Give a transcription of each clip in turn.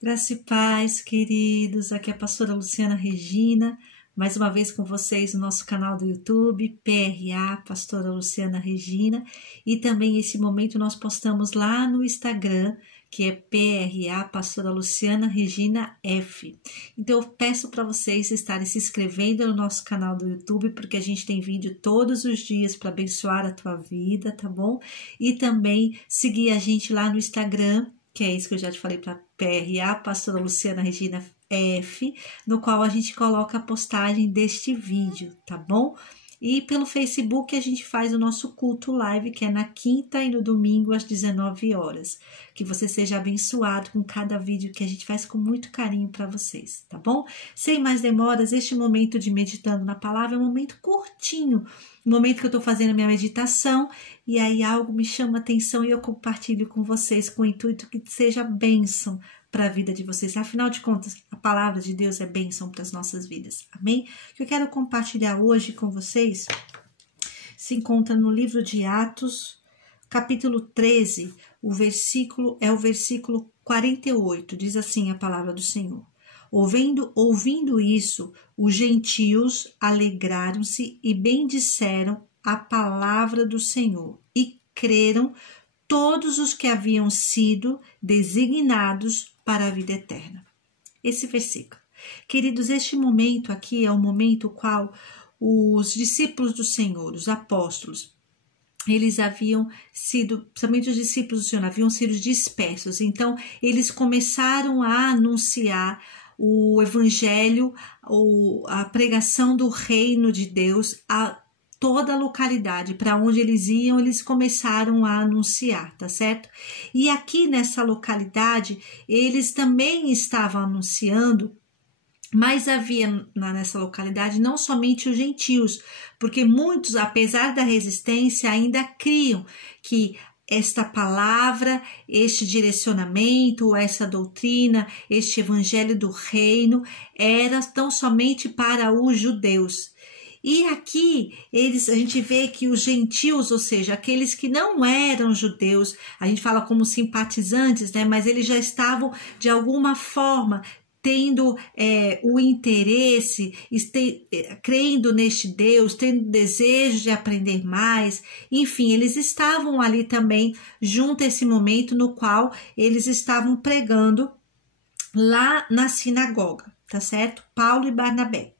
Graça e paz, queridos. Aqui é a pastora Luciana Regina, mais uma vez com vocês no nosso canal do YouTube, PRA, Pastora Luciana Regina, e também esse momento nós postamos lá no Instagram, que é PRA, Pastora Luciana Regina F. Então eu peço para vocês estarem se inscrevendo no nosso canal do YouTube, porque a gente tem vídeo todos os dias para abençoar a tua vida, tá bom? E também seguir a gente lá no Instagram, que é isso que eu já te falei, para PRA, Pastora Luciana Regina F, no qual a gente coloca a postagem deste vídeo, tá bom? E pelo Facebook a gente faz o nosso culto live, que é na quinta e no domingo às 19 horas. Que você seja abençoado com cada vídeo que a gente faz com muito carinho para vocês, tá bom? Sem mais demoras, este momento de meditando na palavra é um momento curtinho, um momento que eu estou fazendo a minha meditação e aí algo me chama a atenção e eu compartilho com vocês com o intuito que seja bênção para a vida de vocês. Afinal de contas, a palavra de Deus é bênção para as nossas vidas. Amém? O que eu quero compartilhar hoje com vocês se encontra no livro de Atos, capítulo 13, o versículo 48. Diz assim a palavra do Senhor. Ouvindo isso, os gentios alegraram-se e bendisseram a palavra do Senhor e creram todos os que haviam sido designados para a vida eterna. Esse versículo. Queridos, este momento aqui é o momento qual os discípulos do Senhor, os apóstolos, eles haviam sido, principalmente os discípulos do Senhor, haviam sido dispersos. Então, eles começaram a anunciar o evangelho, a pregação do reino de Deus a toda a localidade. Para onde eles iam, eles começaram a anunciar, tá certo? E aqui nessa localidade, eles também estavam anunciando, mas havia nessa localidade não somente os gentios, porque muitos, apesar da resistência, ainda criam que esta palavra, este direcionamento, essa doutrina, este evangelho do reino era tão somente para os judeus. E aqui a gente vê que os gentios, ou seja, aqueles que não eram judeus, a gente fala como simpatizantes, né? Mas eles já estavam de alguma forma tendo o interesse, crendo neste Deus, tendo desejo de aprender mais, enfim, eles estavam ali também junto a esse momento no qual eles estavam pregando lá na sinagoga, tá certo? Paulo e Barnabé.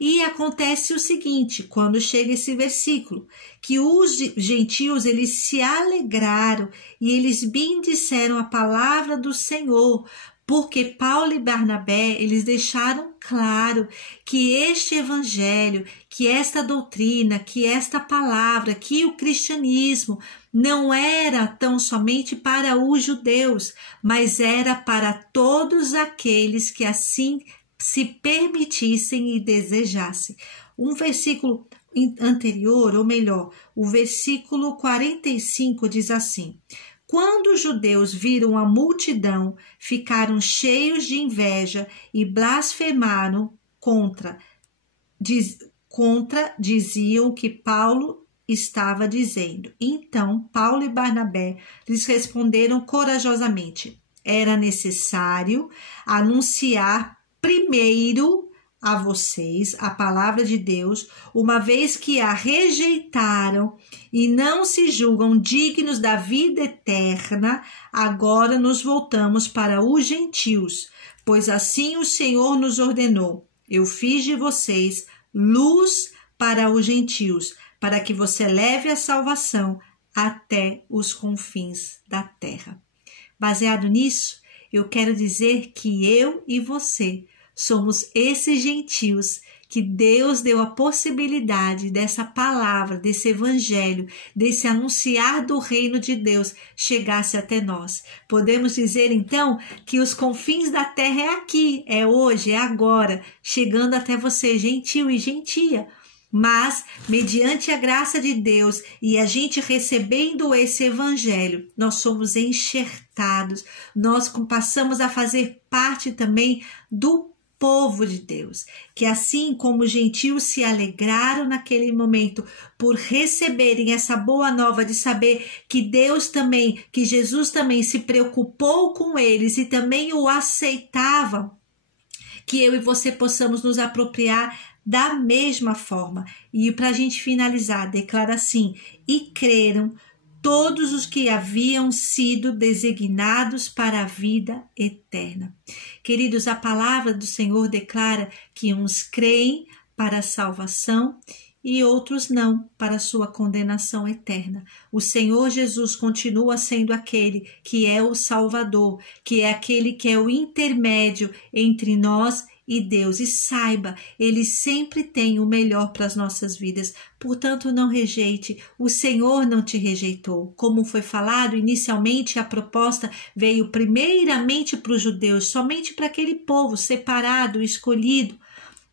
E acontece o seguinte, quando chega esse versículo, que os gentios, eles se alegraram e eles bendisseram a palavra do Senhor, porque Paulo e Barnabé, eles deixaram claro que este evangelho, que esta doutrina, que esta palavra, que o cristianismo não era tão somente para os judeus, mas era para todos aqueles que assim se permitissem e desejassem. Um versículo anterior, ou melhor, o versículo 45 diz assim: quando os judeus viram a multidão, ficaram cheios de inveja e blasfemaram diziam o que Paulo estava dizendo. Então, Paulo e Barnabé lhes responderam corajosamente: era necessário anunciar primeiro a vocês a palavra de Deus, uma vez que a rejeitaram e não se julgam dignos da vida eterna, agora nos voltamos para os gentios, pois assim o Senhor nos ordenou. Eu fiz de vocês luz para os gentios, para que você leve a salvação até os confins da terra. Baseado nisso, eu quero dizer que eu e você somos esses gentios que Deus deu a possibilidade dessa palavra, desse evangelho, desse anunciar do reino de Deus chegasse até nós. Podemos dizer então que os confins da terra é aqui, é hoje, é agora, chegando até você, gentio e gentia. Mas, mediante a graça de Deus e a gente recebendo esse evangelho, nós somos enxertados, nós passamos a fazer parte também do povo de Deus, que assim como os gentios se alegraram naquele momento por receberem essa boa nova de saber que Deus também, que Jesus também se preocupou com eles e também o aceitava, que eu e você possamos nos apropriar da mesma forma. E para a gente finalizar, declara assim: e creram todos os que haviam sido designados para a vida eterna. Queridos, a palavra do Senhor declara que uns creem para a salvação e outros não, para a sua condenação eterna. O Senhor Jesus continua sendo aquele que é o Salvador, que é aquele que é o intermédio entre nós e Deus. E saiba, Ele sempre tem o melhor para as nossas vidas. Portanto, não rejeite. O Senhor não te rejeitou. Como foi falado, inicialmente a proposta veio primeiramente para os judeus, somente para aquele povo separado, escolhido.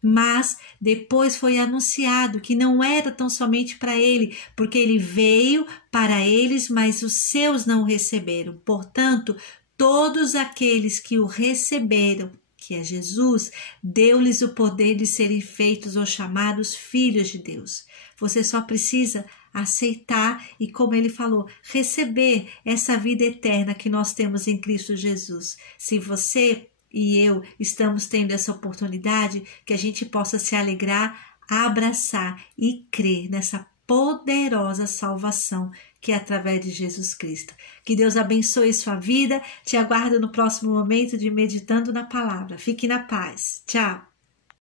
Mas depois foi anunciado que não era tão somente para ele, porque ele veio para eles, mas os seus não o receberam. Portanto, todos aqueles que o receberam, que é Jesus, deu-lhes o poder de serem feitos ou chamados filhos de Deus. Você só precisa aceitar e, como ele falou, receber essa vida eterna que nós temos em Cristo Jesus. Se você e eu estamos tendo essa oportunidade, que a gente possa se alegrar, abraçar e crer nessa poderosa salvação que é através de Jesus Cristo. Que Deus abençoe sua vida. Te aguardo no próximo momento de Meditando na Palavra. Fique na paz. Tchau.